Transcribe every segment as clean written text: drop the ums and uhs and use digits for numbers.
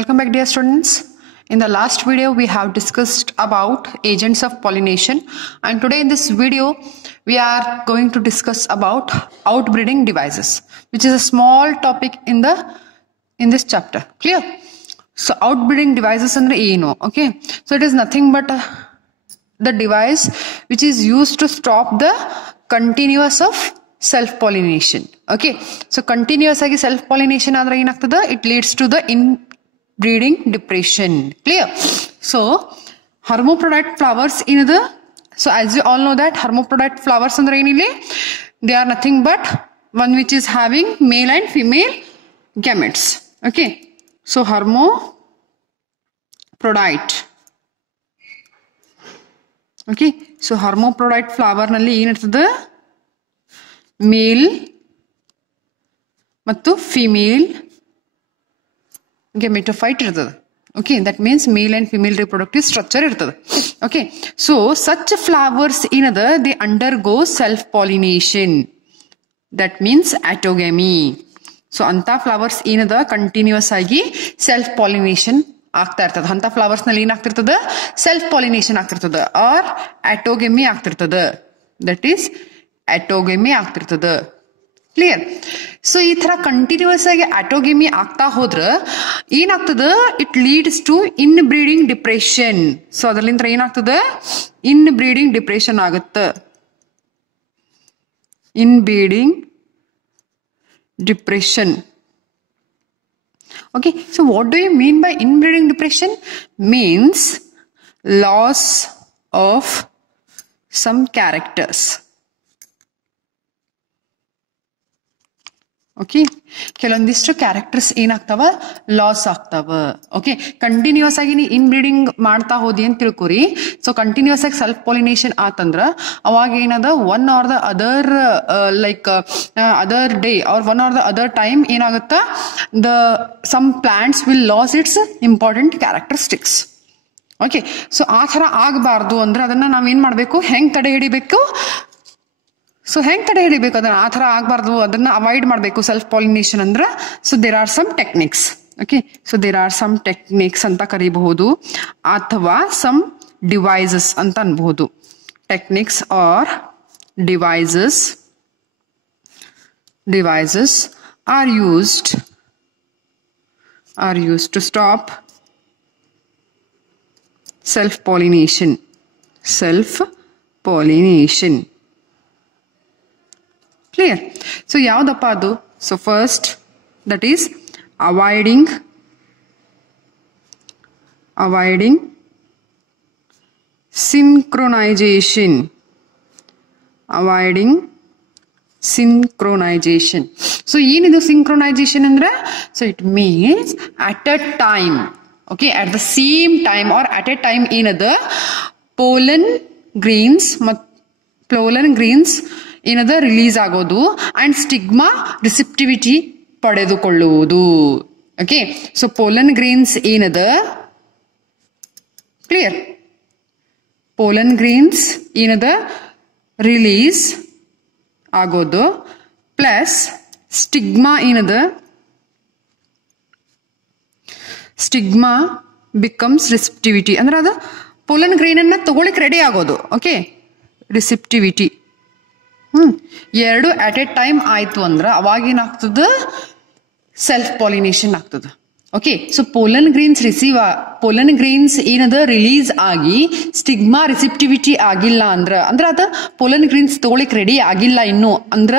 Welcome back, dear students. In the last video we have discussed about agents of pollination, and today in this video we are going to discuss about outbreeding devices, which is a small topic in this chapter. Clear? So outbreeding devices andre eno. Okay, so it is nothing but the device which is used to stop the continuous of self pollination. Okay, so continuous agi self pollination andre enagtada, it leads to the inbreeding depression. Clear? So hermaphrodite flowers inada, so as you all know that hermaphrodite flowers andre enile, they are nothing but one which is having male and female gametes. Okay, so hermaphrodite. Okay, so hermaphrodite flower nalli ಏನಿರ್ತದೆ, ಮೇಲ್ ಮತ್ತು female gametophyte ಇರ್ತದೆ. Okay, that means male and female reproductive structure ಇರ್ತದೆ. Okay, so such flowers ಏನದ, they undergo self pollination, that means autogamy. So ಅಂತ flowers ಏನದ continuous ಆಗಿ self pollination ಆಗ್ತಾ ಇರ್ತದೆ. ಅಂತ ಫ್ಲವರ್ಸ್ ನಲ್ಲಿ ಏನಾಗ್ತಿರ್ತದ, ಸೆಲ್ಫ್ ಪಾಲಿನೇಷನ್ ಆಗ್ತಿರ್ತದ ಆರ್ ಆಟೋಗೆಮಿ ಆಗ್ತಿರ್ತದ, ದಟ್ ಈಸ್ ಆಟೋಗೆಮಿ ಆಗ್ತಿರ್ತದ. ಕ್ಲಿಯರ್? ಸೊ ಈ ತರ ಕಂಟಿನ್ಯೂಸ್ ಆಗಿ ಆಟೋಗೆಮಿ ಆಗ್ತಾ ಹೋದ್ರ ಏನಾಗ್ತದ, it leads to inbreeding depression. So ಅದರಿಂದ ಏನಾಗ್ತದ, ಇನ್ ಬ್ರೀಡಿಂಗ್ ಡಿಪ್ರೆಷನ್ ಆಗುತ್ತ. Inbreeding depression. Okay, so what do you mean by inbreeding depression? Means loss of some characters. Okay, ಕೆಲವೊಂದಿಷ್ಟು ಕ್ಯಾರೆಕ್ಟರ್ಸ್ ಏನಾಗ್ತಾವ, loss ಆಗ್ತಾವ. Okay, continuous ಆಗಿ ನೀ inbreeding ಮಾಡ್ತಾ ಹೋದಿ ಅಂತ ತಿಳ್ಕೊರಿ. ಸೊ ಕಂಟಿನ್ಯೂಸ್ ಆಗಿ ಸೆಲ್ಫ್ ಪಾಲಿನೇಷನ್ ಆತಂದ್ರ ಅವಾಗ ಏನದ, one or the other like other day or one or the other time ಏನಾಗುತ್ತ, the some plants will loss its important characteristics. Okay, so ಆ ಥರ ಆಗಬಾರ್ದು ಅಂದ್ರೆ ಅದನ್ನ ನಾವೇನ್ ಮಾಡ್ಬೇಕು, ಹೆಂಗ್ ತಡೆ ಹಿಡಿಬೇಕು. ಸೊ ಹೆಂಗ್ ತಡೆ ಹಿಡಿಬೇಕು ಅದನ್ನ, ಆ ಥರ ಆಗ್ಬಾರ್ದು, ಅದನ್ನ ಅವಾಯ್ಡ್ ಮಾಡಬೇಕು ಸೆಲ್ಫ್ ಪಾಲಿನೇಷನ್ ಅಂದ್ರ. So there are some techniques. Okay, so there are some techniques ಅಂತ ಕರೀಬಹುದು, ಅಥವಾ ಸಮ್ ಡಿವೈಸಸ್ ಅಂತ ಅನ್ಬಹುದು. Techniques or devices are used to stop self pollination. Clear? So yaudappa adu? So first, that is avoiding synchronization. So ಏನಿದು synchronization ಅಂದ್ರೆ, so it means at a time. Okay, at the same time or at a time ಏನದ, pollen grains ಏನದ release ಆಗೋದು and stigma receptivity ಪಡೆದುಕೊಳ್ಳುವುದು. Okay, so pollen grains ಏನದ, clear, pollen grains ಏನದ release ಆಗೋದು plus stigma ಏನದ, stigma becomes receptivity ಅಂದ್ರೆ ಅದು ಪೋಲನ್ ಗ್ರೇನ್ ಅನ್ನ ತಗೊಳಿಕ್ ರೆಡಿ ಆಗೋದು. ಓಕೆ, ರಿಸೆಪ್ಟಿವಿಟಿ ಎರಡು ಅಟ್ ಎ ಟೈಮ್ ಆಯ್ತು ಅಂದ್ರ ಅವಾಗೇನಾಗ್ತದ, ಸೆಲ್ಫ್ ಪಾಲಿನೇಷನ್ ಆಗ್ತದ. ಓಕೆ, ಸೊ ಪೋಲನ್ ಗ್ರೇನ್ಸ್ ಏನದ ರಿಲೀಸ್ ಆಗಿ ಸ್ಟಿಗ್ಮಾ ರಿಸೆಪ್ಟಿವಿಟಿ ಆಗಿಲ್ಲ ಅಂದ್ರ ಅದ ಪೋಲನ್ ಗ್ರೇನ್ಸ್ ತಗೊಳಿಕ್ ರೆಡಿ ಆಗಿಲ್ಲ ಇನ್ನು ಅಂದ್ರ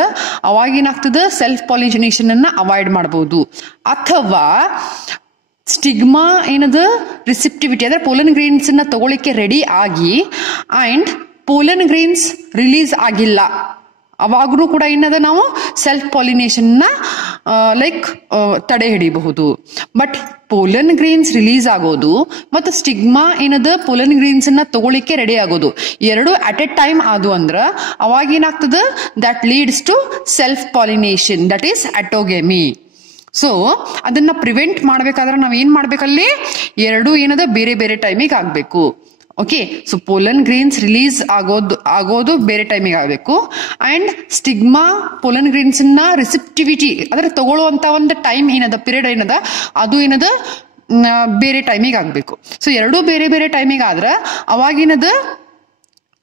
ಅವಾಗೇನಾಗ್ತದ, ಸೆಲ್ಫ್ ಪಾಲಿನೇಷನ್ ಅನ್ನ ಅವಾಯ್ಡ್ ಮಾಡಬಹುದು. ಅಥವಾ ಸ್ಟಿಗ್ಮಾ ಏನದ ರಿಸೆಪ್ಟಿವಿಟಿ ಅಂದ್ರೆ ಪೋಲನ್ ಗ್ರೇನ್ಸ್ ನ ತಗೊಳಿಕ್ಕೆ ರೆಡಿ ಆಗಿ ಅಂಡ್ ಪೋಲನ್ ಗ್ರೇನ್ಸ್ ರಿಲೀಸ್ ಆಗಿಲ್ಲ, ಅವಾಗೂ ಕೂಡ ಏನದ, ನಾವು ಸೆಲ್ಫ್ ಪಾಲಿನೇಷನ್ ನ ಲೈಕ್ ತಡೆ ಹಿಡಿಬಹುದು. ಬಟ್ ಪೋಲನ್ ಗ್ರೇನ್ಸ್ ರಿಲೀಸ್ ಆಗೋದು ಮತ್ತು ಸ್ಟಿಗ್ಮಾ ಏನದ ಪೋಲನ್ ಗ್ರೇನ್ಸ್ ನ ತಗೊಳಿಕ್ಕೆ ರೆಡಿ ಆಗೋದು ಎರಡು ಅಟ್ ಎ ಟೈಮ್ ಆದು ಅಂದ್ರ ಅವಾಗ ಏನಾಗ್ತದ, that leads to self pollination, that is autogamy. So ಅದನ್ನ ಪ್ರಿವೆಂಟ್ ಮಾಡ್ಬೇಕಾದ್ರೆ ನಾವ್ ಏನ್ ಮಾಡ್ಬೇಕಲ್ಲಿ, ಎರಡು ಏನದ ಬೇರೆ ಬೇರೆ ಟೈಮಿಗೆ ಆಗ್ಬೇಕು. Okay, so pollen grains release ಆಗೋದು ಬೇರೆ ಟೈಮಿಗೆ ಆಗಬೇಕು ಅಂಡ್ ಸ್ಟಿಗ್ಮಾ ಪೋಲನ್ ಗ್ರೇನ್ಸ್ ನ ರಿಸೆಪ್ಟಿವಿಟಿ ಅಂದ್ರೆ ತಗೊಳ್ಳುವಂತ ಒಂದು ಟೈಮ್ ಏನದ, ಪೀರಿಯಡ್ ಏನದ, ಅದು ಏನದ ಬೇರೆ ಟೈಮಿಗೆ ಆಗಬೇಕು. ಸೊ ಎರಡೂ ಬೇರೆ ಬೇರೆ ಟೈಮಿಗೆ ಆದ್ರೆ ಅವಾಗಿನದ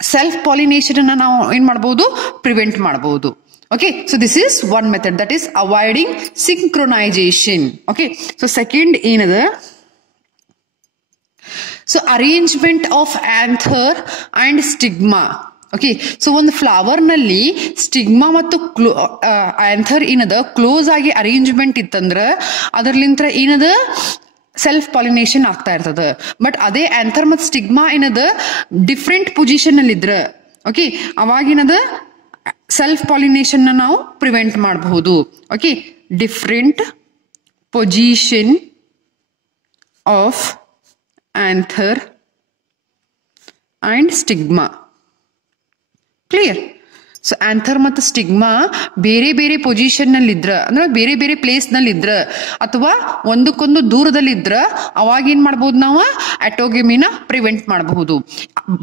ಸೆಲ್ಫ್ ಪಾಲಿನೇಷನ್ ಅನ್ನ ನಾವು ಏನ್ ಮಾಡಬಹುದು, ಪ್ರಿವೆಂಟ್ ಮಾಡಬಹುದು. Okay, so this is one method, that is avoiding synchronization. Okay, so second ಏನದ, so arrangement of anther and stigma. Okay, so ಒಂದು ಫ್ಲವರ್ ನಲ್ಲಿ ಸ್ಟಿಗ್ಮಾ ಮತ್ತು ಆಂಥರ್ ಏನದ ಕ್ಲೋಸ್ ಆಗಿ ಅರೇಂಜ್ಮೆಂಟ್ ಇತ್ತಂದ್ರ ಅದರ್ಲಿಂತ್ರ ಏನದ ಸೆಲ್ಫ್ ಪಾಲಿನೇಷನ್ ಆಗ್ತಾ ಇರ್ತದ. ಬಟ್ ಅದೇ ಆಂಥರ್ ಮತ್ತು ಸ್ಟಿಗ್ಮಾ ಏನದ ಡಿಫ್ರೆಂಟ್ ಪೊಸಿಷನ್ ಅಲ್ಲಿ ಇದ್ರ ಓಕೆ ಅವಾಗಿನದ ಸೆಲ್ಫ್ ಪಾಲಿನೇಷನ್ ನಾವು ಪ್ರಿವೆಂಟ್ ಮಾಡಬಹುದು. Okay, different position of anther and stigma. Clear? So anther ಮತ್ತು ಸ್ಟಿಗ್ಮಾ ಬೇರೆ ಬೇರೆ ಪೊಸಿಷನ್ ನಲ್ಲಿ ಇದ್ರ ಅಂದ್ರೆ ಬೇರೆ ಬೇರೆ ಪ್ಲೇಸ್ ನಲ್ಲಿ ಇದ್ರ ಅಥವಾ ಒಂದಕ್ಕೊಂದು ದೂರದಲ್ಲಿ ಇದ್ರ ಅವಾಗ ಏನ್ ಮಾಡಬಹುದು, ನಾವು ಅಟೋಗೆಮಿನ ಪ್ರಿವೆಂಟ್ ಮಾಡಬಹುದು.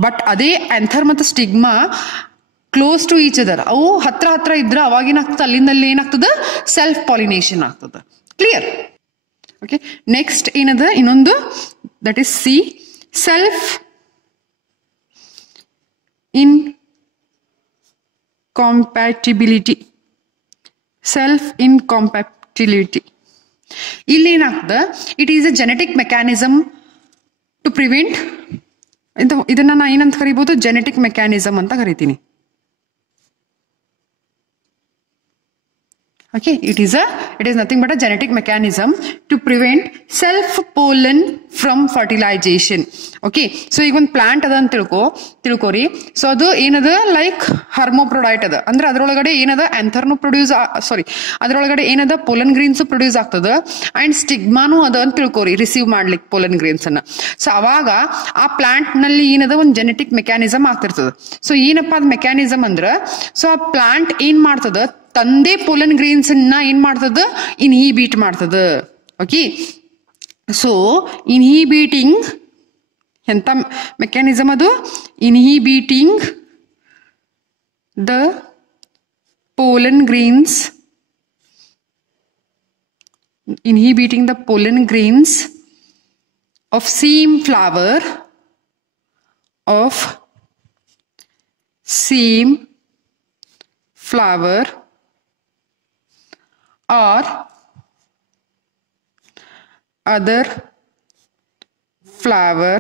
ಬಟ್ ಅದೇ ಆಂಥರ್ ಮತ್ತು stigma close to each other, ಅವು ಹತ್ರ ಹತ್ರ ಇದ್ರ ಅವಾಗ ಏನಾಗ್ತದೆ, ಅಲ್ಲಿಂದಲ್ಲಿ ಏನಾಗ್ತದ, ಸೆಲ್ಫ್ ಪಾಲಿನೇಷನ್ ಆಗ್ತದ. ಕ್ಲಿಯರ್? ಓಕೆ, ನೆಕ್ಸ್ಟ್ ಏನದ ಇನ್ನೊಂದು, that is C self in compatibility. Self incompatibility. ಇಲ್ಲಿ ಏನಾಗ್ತದೆ, it is a genetic mechanism to prevent. ಇದನ್ನ ನಾ ಏನಂತ ಕರಿಬಹುದು, ಜೆನೆಟಿಕ್ ಮೆಕ್ಯಾನಿಸಮ್ ಅಂತ ಕರಿತೀನಿ. Okay, it is nothing but a genetic mechanism to prevent self pollen from fertilization. Okay, so ಈಗ ಒಂದು ಪ್ಲಾಂಟ್ ಅದ ಅಂತ ತಿಳ್ಕೋರಿ. ಸೊ ಅದು ಏನದ ಲೈಕ್ ಹರ್ಮೋಪ್ರೊಡೈಟ್ ಅದ ಅಂದ್ರೆ ಅದ್ರೊಳಗಡೆ ಏನದ ಆಂಥರ್ನು ಪ್ರೊಡ್ಯೂಸ್ ಅದ್ರೊಳಗಡೆ ಏನದ ಪೋಲನ್ ಗ್ರೀನ್ಸ್ ಪ್ರೊಡ್ಯೂಸ್ ಆಗ್ತದ ಅಂಡ್ ಸ್ಟಿಗ್ಮಾನು ಅದ ಅಂತ ತಿಳ್ಕೋರಿ, ರಿಸೀವ್ ಮಾಡ್ಲಿಕ್ಕೆ ಪೋಲನ್ ಗ್ರೀನ್ಸ್ ಅನ್ನ. ಸೊ ಅವಾಗ ಆ ಪ್ಲಾಂಟ್ ನಲ್ಲಿ ಏನದ ಒಂದು ಜೆನೆಟಿಕ್ ಮೆಕ್ಯಾನಿಸಮ್ ಆಗ್ತಿರ್ತದ. ಸೊ ಏನಪ್ಪಾ ಅದ್ ಮೆಕ್ಯಾನಿಸಮ್ ಅಂದ್ರ, ಸೊ ಆ ಪ್ಲಾಂಟ್ ಏನ್ ಮಾಡ್ತದ, ತಂದೆ ಪೋಲನ್ ಗ್ರೀನ್ಸ್ ಏನ್ ಮಾಡ್ತದ, ಇನ್ಹಿಬಿಟ್ ಮಾಡ್ತದ. ಓಕೆ, ಸೊ ಇನ್ಹಿಬಿಟಿಂಗ್ ಎಂತ ಮೆಕ್ಯಾನಿಸಮ್ ಅದು, inhibiting the pollen grains, inhibiting the pollen grains of same flower of same flower or other flower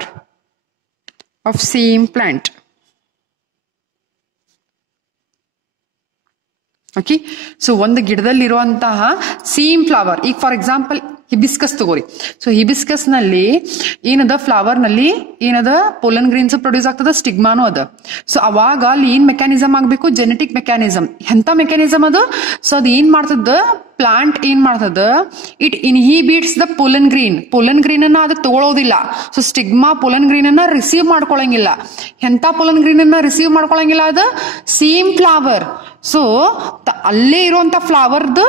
of same plant. Okay, so ಒಂದು ಗಿಡದಲ್ಲಿರುವಂತಹ ಸೇಮ್ ಫ್ಲವರ್, ಈಗ ಫಾರ್ ಎಕ್ಸಾಂಪಲ್ ಹಿಬಿಸ್ಕಸ್ ತಗೋರಿ. So hibiscus ನಲ್ಲಿ ಏನದ, flower ನಲ್ಲಿ ಏನದ pollen Green's produce ಆಗ್ತದ, ಸ್ಟಿಗ್ಮಾನು ಅದ. ಸೊ ಅವಾಗ ಅಲ್ಲಿ ಏನ್ ಮೆಕ್ಯಾನಿಸಮ್ ಆಗ್ಬೇಕು, ಜೆನೆಟಿಕ್ ಮೆಕ್ಯಾನಿಸಮ್. ಎಂತ ಮೆಕ್ಯಾನಿಸಮ್ ಅದು, ಸೊ ಅದು ಏನ್ ಮಾಡ್ತದ, ಪ್ಲಾಂಟ್ ಏನ್ ಮಾಡ್ತದ, it inhibits the pollen green. Pollen green ಅನ್ನ ಅದು ತಗೊಳ್ಳೋದಿಲ್ಲ. ಸೊ ಸ್ಟಿಗ್ಮಾ ಪೋಲನ್ ಗ್ರೀನ್ ಅನ್ನ ರಿಸೀವ್ ಮಾಡ್ಕೊಳಂಗಿಲ್ಲ. ಎಂತ ಪೋಲನ್ ಗ್ರೀನ್ ಅನ್ನ ರಿಸೀವ್ ಮಾಡ್ಕೊಳಂಗಿಲ್ಲ, ಅದು ಸೇಮ್ ಫ್ಲವರ್. ಸೊ ಅಲ್ಲೇ ಇರುವಂತ ಫ್ಲವರ್ದು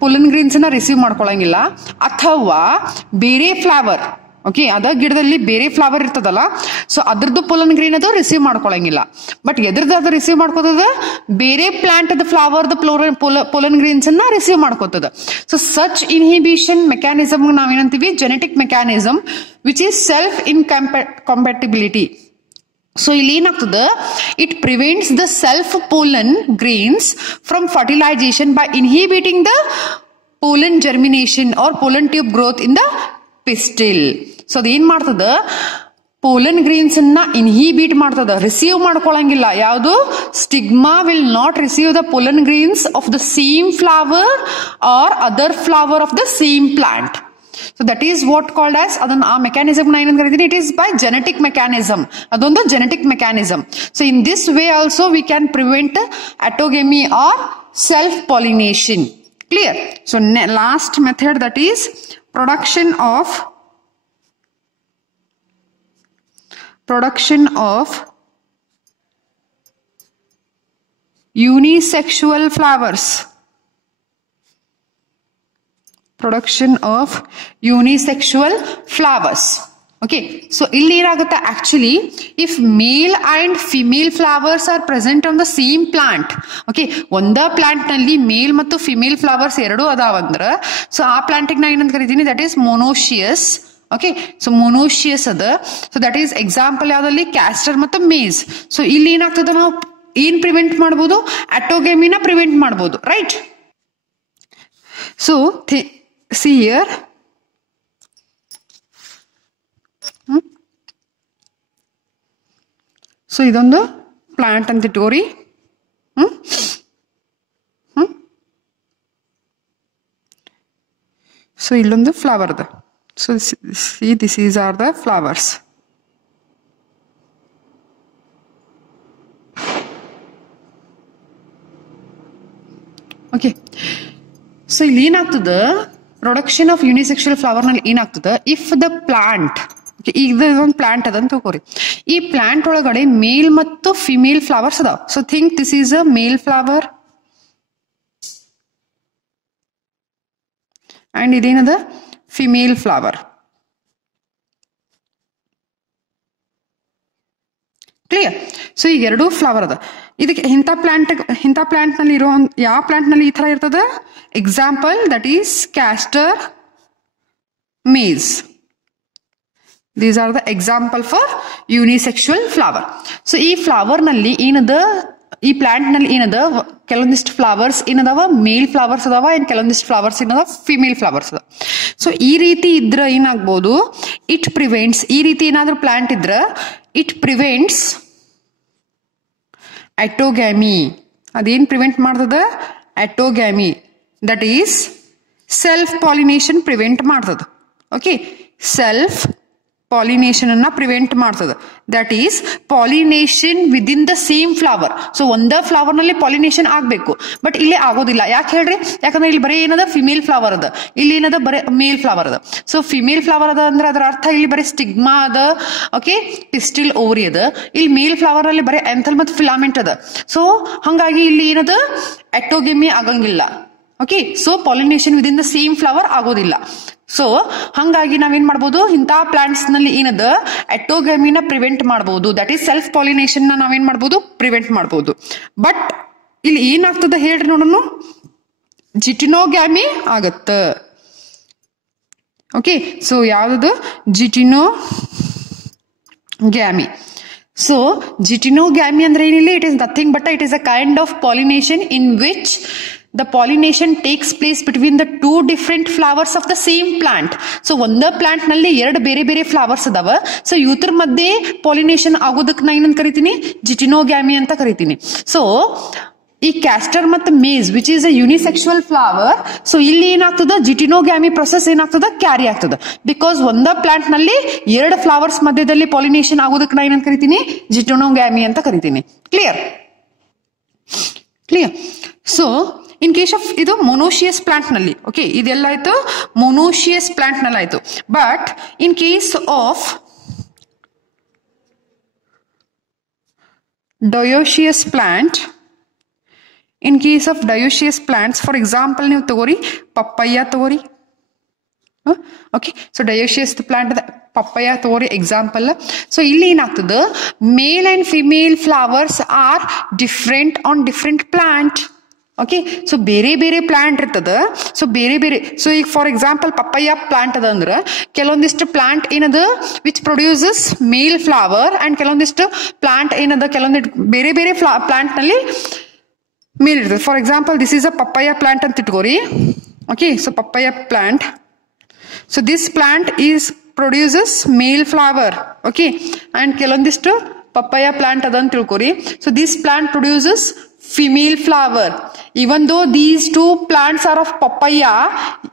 ಪೋಲನ್ ಗ್ರೀನ್ಸ್ ಅನ್ನ ರಿಸೀವ್ ಮಾಡ್ಕೊಳಂಗಿಲ್ಲ, ಅಥವಾ ಬೇರೆ ಫ್ಲವರ್, ಓಕೆ ಅದ ಗಿಡದಲ್ಲಿ ಬೇರೆ ಫ್ಲವರ್ ಇರ್ತದಲ್ಲ, ಸೊ ಅದ್ರದ್ದು ಪೋಲನ್ ಗ್ರೀನ್ ಅದು ರಿಸೀವ್ ಮಾಡ್ಕೊಳಂಗಿಲ್ಲ. ಬಟ್ ಎದ್ರದ್ದು ಅದು ರಿಸೀವ್ ಮಾಡ್ಕೋತದ, ಬೇರೆ ಪ್ಲಾಂಟ್ ಅದ ಫ್ಲವರ್ದ ಪೋಲನ್ ಗ್ರೀನ್ಸ್ ಅನ್ನ ರಿಸೀವ್ ಮಾಡ್ಕೋತದ. ಸೊ ಸಚ್ ಇನ್ಹಿಬಿಷನ್ ಮೆಕ್ಯಾನಿಸಮ್ ನಾವೇನಂತೀವಿ, genetic mechanism which is self incompatibility. So ಇಲ್ಲಿ ಏನಾಗ್ತದ, it prevents the self pollen grains from fertilization by inhibiting the pollen germination or pollen tube growth in the pistil. So ಅದು ಏನ್ ಮಾಡ್ತದ, pollen grains ಅನ್ನ inhibit ಮಾಡ್ತದ, receive ಮಾಡ್ಕೊಳಂಗಿಲ್ಲ. ಯಾವುದು, stigma will not receive the pollen grains of the same flower or other flower of the same plant. So that is what called as, ಅದನ್ನ ಆ mechanism ನ ಏನಂತ ಕರೀತೀವಿ, it is by genetic mechanism. ಅದೊಂದು genetic mechanism. So in this way also we can prevent autogamy or self pollination. Clear? So last method, that is production of unisexual flowers. Production of unisexual flowers. Okay, so ಇಲ್ಲಿ ಏನಾಗುತ್ತೆ, actually if mail and female flowers are present on the same plant, okay ಒಂದ plant ನಲ್ಲಿ ಮೇಲ್ ಮತ್ತು female flowers ಎರಡೂ ಅದಾವಂದ್ರ, so ಆ ಪ್ಲಾಂಟಿಗೆ ನಾ ಏನಂತ ಕರಿತೀನಿ, that is monoecious okay so monoecious ಅದ ಸೊ ದಟ್ ಈಸ್ ಎಕ್ಸಾಂಪಲ್ ಯಾವ್ದಲ್ಲಿ ಕ್ಯಾಸ್ಟರ್ ಮತ್ತು ಮೇಜ್ ಸೊ ಇಲ್ಲಿ ಏನಾಗ್ತದೆ ನಾವು ಏನ್ ಪ್ರಿವೆಂಟ್ ಮಾಡಬಹುದು ಅಟೋಗೆಮಿನ ಪ್ರಿವೆಂಟ್ ಮಾಡಬಹುದು right so see here so ಇದೊಂದು ಪ್ಲಾಂಟ್ ಅಂತ ಇಟ್ಕೋರಿ ಸೊ ಇಲ್ಲೊಂದು ಫ್ಲವರ್ ಅದ so see this is are the flowers okay so ಇಲ್ಲಿ ಏನಾಗ್ತದ ಪ್ರೊಡಕ್ಷನ್ ಆಫ್ ಯೂನಿಸೆಕ್ಷುವಲ್ ಫ್ಲವರ್ ನಲ್ಲಿ ಏನಾಗ್ತದ ಇಫ್ ದ ಪ್ಲಾಂಟ್ ಇದೊಂದು ಪ್ಲಾಂಟ್ ಅದ ಅಂತ ತಗೋರಿ ಈ ಪ್ಲಾಂಟ್ ಒಳಗಡೆ ಮೇಲ್ ಮತ್ತು ಫಿಮೇಲ್ ಫ್ಲವರ್ಸ್ ಅದಾವ so think this is a male flower and ಇದೇನದ ಫಿಮೇಲ್ ಫ್ಲವರ್ ಕ್ಲಿಯರ್ ಸೊ ಈಗ ಎರಡೂ ಫ್ಲವರ್ ಅದ ಇದಕ್ಕೆ ಇಂಥ ಪ್ಲಾಂಟ್ ನಲ್ಲಿ ಇರೋ ಯಾವ ಪ್ಲಾಂಟ್ ನಲ್ಲಿ ಈ ತರ ಇರ್ತದ example that is castor maize these are the example for unisexual flower so ಈ ಫ್ಲವರ್ ನಲ್ಲಿ ಏನದ ಈ ಪ್ಲಾಂಟ್ ನಲ್ಲಿ ಏನದ ಕೆಲವೊಂದಿಷ್ಟು ಫ್ಲವರ್ಸ್ ಏನದಾವ ಮೇಲ್ ಫ್ಲವರ್ಸ್ ಅದಾವ ಅಂಡ್ ಕೆಲವೊಂದಿಷ್ಟು ಫ್ಲವರ್ಸ್ ಏನದಾವ ಫಿಮೇಲ್ ಫ್ಲವರ್ಸ್ ಅದಾವ ಸೊ ಈ ರೀತಿ ಇದ್ರ ಏನಾಗ್ಬೋದು ಇಟ್ ಪ್ರಿವೆಂಟ್ಸ್ ಈ ರೀತಿ ಏನಾದ್ರೂ ಪ್ಲಾಂಟ್ ಇದ್ರ ಇಟ್ ಪ್ರಿವೆಂಟ್ಸ್ ಅಟೋಗ್ಯಾಮಿ ಅದೇನ್ ಪ್ರಿವೆಂಟ್ ಮಾಡ್ತದ autogamy that is self pollination prevent ಮಾಡ್ತದ ಓಕೆ ಸೆಲ್ಫ್ ಪಾಲಿನೇಷನ್ ಅನ್ನ ಪ್ರಿವೆಂಟ್ ಮಾಡ್ತದ that is pollination within the same flower so ಒಂದ ಫ್ಲವರ್ ನಲ್ಲಿ ಪಾಲಿನೇಷನ್ ಆಗ್ಬೇಕು ಬಟ್ ಇಲ್ಲಿ ಆಗೋದಿಲ್ಲ ಯಾಕೆ ಹೇಳ್ರಿ ಯಾಕಂದ್ರೆ ಇಲ್ಲಿ ಬರೀ ಏನದ ಫಿಮೇಲ್ ಫ್ಲವರ್ ಅದ ಇಲ್ಲಿ ಏನದ ಬರೀ ಮೇಲ್ ಫ್ಲವರ್ ಅದ ಸೊ ಫಿಮೇಲ್ ಫ್ಲವರ್ ಅದ ಅಂದ್ರೆ ಅದರ ಅರ್ಥ ಇಲ್ಲಿ ಬರೀ ಸ್ಟಿಗ್ಮಾ ಅದ ಓಕೆ ಪಿಸ್ಟಿಲ್ ಓವರಿ ಅದ ಇಲ್ಲಿ ಮೇಲ್ ಫ್ಲವರ್ ಅಲ್ಲಿ ಬರೀ ಎಂಥಲ್ ಮತ್ತು ಫಿಲಾಮೆಂಟ್ ಅದ ಸೊ ಹಂಗಾಗಿ ಇಲ್ಲಿ ಏನದ ಅಟೋಗೆಮಿ ಆಗಂಗಿಲ್ಲ okay so pollination within the same flower ಆಗೋದಿಲ್ಲ ಸೊ ಹಂಗಾಗಿ ನಾವೇನ್ ಮಾಡ್ಬೋದು ಇಂಥ ಪ್ಲಾಂಟ್ಸ್ ನಲ್ಲಿ ಏನದ ಅಟೋಗ್ಯಾಮಿನ ಪ್ರಿವೆಂಟ್ ಮಾಡಬಹುದು ದಟ್ ಈಸ್ ಸೆಲ್ಫ್ ಪಾಲಿನೇಷನ್ ನಾವೇನ್ ಮಾಡ್ಬೋದು ಪ್ರಿವೆಂಟ್ ಮಾಡಬಹುದು ಬಟ್ ಇಲ್ಲಿ ಏನಾಗ್ತದ ಹೇಳ್ರಿ ನೋಡೋಣ ಜಿಟಿನೋಗ್ಯಾಮಿ ಆಗತ್ತ ಓಕೆ ಸೊ ಯಾವ್ದು ಜಿಟಿನೋಗ್ಯಾಮಿ ಸೊ ಜಿಟಿನೋಗ್ಯಾಮಿ ಅಂದ್ರೆ ಏನಿಲ್ಲ it is nothing but it is a kind of pollination in which the pollination takes place between the two different flowers of the same plant so ಒಂದ ಪ್ಲಾಂಟ್ ನಲ್ಲಿ ಎರಡು ಬೇರೆ ಬೇರೆ ಫ್ಲವರ್ಸ್ ಅದಾವ so ಇವ್ರ ಮಧ್ಯೆ ಪಾಲಿನೇಷನ್ ಆಗೋದಕ್ಕೆ ನಾ ಏನಂತ ಕರಿತೀನಿ ಜಿಟಿನೋಗ್ಯಾಮಿ ಅಂತ ಕರಿತೀನಿ ಸೊ ಈ ಕ್ಯಾಸ್ಟರ್ ಮತ್ತು maize which is a unisexual flower so ಇಲ್ಲಿ ಏನಾಗ್ತದ ಜಿಟಿನೋಗ್ಯಾಮಿ ಪ್ರೊಸೆಸ್ ಏನಾಗ್ತದ ಕ್ಯಾರಿ ಆಗ್ತದ ಬಿಕಾಸ್ ಒಂದ ಪ್ಲಾಂಟ್ ನಲ್ಲಿ ಎರಡು ಫ್ಲವರ್ಸ್ ಮಧ್ಯದಲ್ಲಿ ಪಾಲಿನೇಷನ್ ಆಗೋದಕ್ಕೆ ನಾ ಏನಂತ ಕರಿತೀನಿ ಜಿಟಿನೋಗ್ಯಾಮಿ ಅಂತ ಕರಿತೀನಿ clear so in case of ಇದು ಮೊನೋಶಿಯಸ್ ಪ್ಲಾಂಟ್ ನಲ್ಲಿ ಓಕೆ ಇದೆಲ್ಲ ಆಯ್ತು ಮೊನೋಶಿಯಸ್ ಪ್ಲಾಂಟ್ ನಲ್ಲಿ ಆಯ್ತು but in case of dioecious plant for example ನೀವು ತಗೋರಿ ಪಪ್ಪಯ್ಯ ತಗೋರಿ okay so dioecious plant papaya ತಗೋರಿ ಎಕ್ಸಾಂಪಲ್ ಸೊ ಇಲ್ಲಿ ಏನಾಗ್ತದ male and female flowers are different on different plant okay so ಬೇರೆ ಬೇರೆ ಪ್ಲಾಂಟ್ ಇರ್ತದ ಸೊ ಬೇರೆ ಬೇರೆ ಸೊ ಈಗ ಫಾರ್ ಎಕ್ಸಾಂಪಲ್ ಪಪ್ಪಯ್ಯ ಪ್ಲಾಂಟ್ ಅದ ಅಂದ್ರೆ ಕೆಲವೊಂದಿಷ್ಟು ಪ್ಲಾಂಟ್ ಏನದ which produces male flower and ಕೆಲವೊಂದಿಷ್ಟು ಪ್ಲಾಂಟ್ ಏನದ ಕೆಲವೊಂದಿಷ್ಟು ಬೇರೆ ಬೇರೆ ಪ್ಲಾಂಟ್ ನಲ್ಲಿ ಮೇಲ್ ಇರ್ತದೆ for example this is a papaya plant ಅಂತ ಇಟ್ಕೋರಿ okay so papaya plant so this plant is produces male flower okay and ಕೆಲವೊಂದಿಷ್ಟು ಪಪ್ಪಯ್ಯ ಪ್ಲಾಂಟ್ ಅದ ಅಂತ ತಿಳ್ಕೋರಿ so this plant produces female flower even though these two plants are of papaya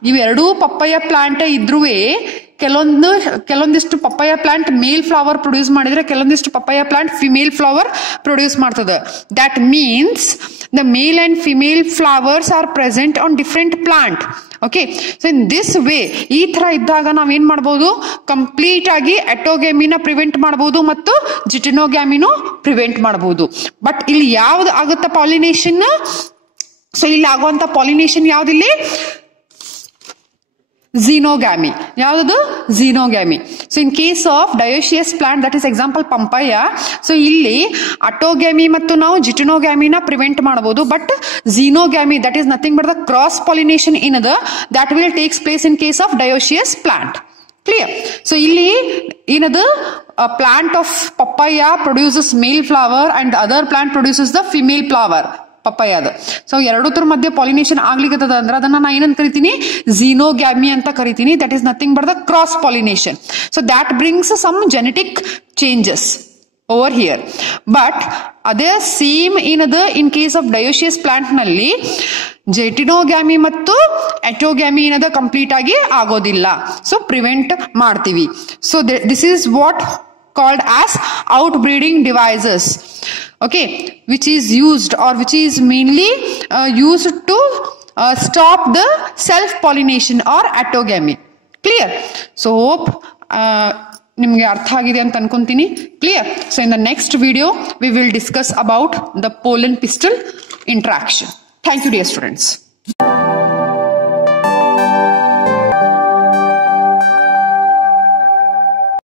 ಇವೆರಡೂ Pappayya plant ಇದ್ರುವೆ ಕೆಲವೊಂದಿಷ್ಟು papaya plant ಮೇಲ್ flower produce ಮಾಡಿದ್ರೆ ಕೆಲವೊಂದಿಷ್ಟು papaya plant female flower produce ಮಾಡ್ತದೆ that means the mail and female flowers are present on different plant okay so in this way ಈ ತರ ಇದ್ದಾಗ ನಾವೇನ್ ಮಾಡಬಹುದು ಕಂಪ್ಲೀಟ್ ಆಗಿ ಅಟೋಗ್ಯಾಮಿನ ಪ್ರಿವೆಂಟ್ ಮಾಡಬಹುದು ಮತ್ತು ಜಿಟಿನೋಗ್ಯಾಮಿನೂ ಪ್ರಿವೆಂಟ್ ಮಾಡಬಹುದು ಬಟ್ ಇಲ್ಲಿ ಯಾವ್ದು ಆಗುತ್ತ ಪಾಲಿನೇಷನ್ ಸೊ ಇಲ್ಲಿ ಆಗುವಂತ ಪಾಲಿನೇಷನ್ ಯಾವ್ದಿಲ್ಲಿ xenogamy ಯಾವುದು xenogamy so in case of dioecious plant that is example papaya so ಇಲ್ಲಿ autogamy ಮತ್ತು ನಾವು ಜಿಟಿನೋಗ್ಯಾಮಿನ ಪ್ರಿವೆಂಟ್ ಮಾಡಬಹುದು but xenogamy that is nothing but the cross pollination in other that will takes place in case of dioecious plant clear. So ಇಲ್ಲಿ ಏನದು plant of papaya produces male flower and other plant produces the female flower ಪಪ್ಪಾಯದ. So ಎರಡೂತರ ಮಧ್ಯೆ pollination ಆಗ್ಲಿಕ್ಕದ ಅಂದ್ರೆ ಅದನ್ನ ನಾ ಏನಂತ ಕರಿತೀನಿ, ಝೀನೋಗ್ಯಾಮಿ ಅಂತ ಕರಿತೀನಿ. That is nothing but the cross pollination. So that brings some genetic changes over here. But ಅದೇ ಸೇಮ್ ಏನದ in case of dioecious plant ನಲ್ಲಿ ಜೆಟಿನೋಗ್ಯಾಮಿ ಮತ್ತು ಎಟೋಗ್ಯಾಮಿ ಏನದ ಕಂಪ್ಲೀಟ್ ಆಗಿ ಆಗೋದಿಲ್ಲ. ಸೊ ಪ್ರಿವೆಂಟ್ ಮಾಡ್ತೀವಿ. So this is what called as outbreeding devices, okay, which is used or which is mainly used to stop the self pollination or autogamy. Clear? So hope ನಿಮಗೆ ಅರ್ಥ ಆಗಿದೆ ಅಂತ ಅನ್ಕೊಂತೀನಿ. Clear. So in the next video we will discuss about the pollen pistil interaction. Thank you dear students.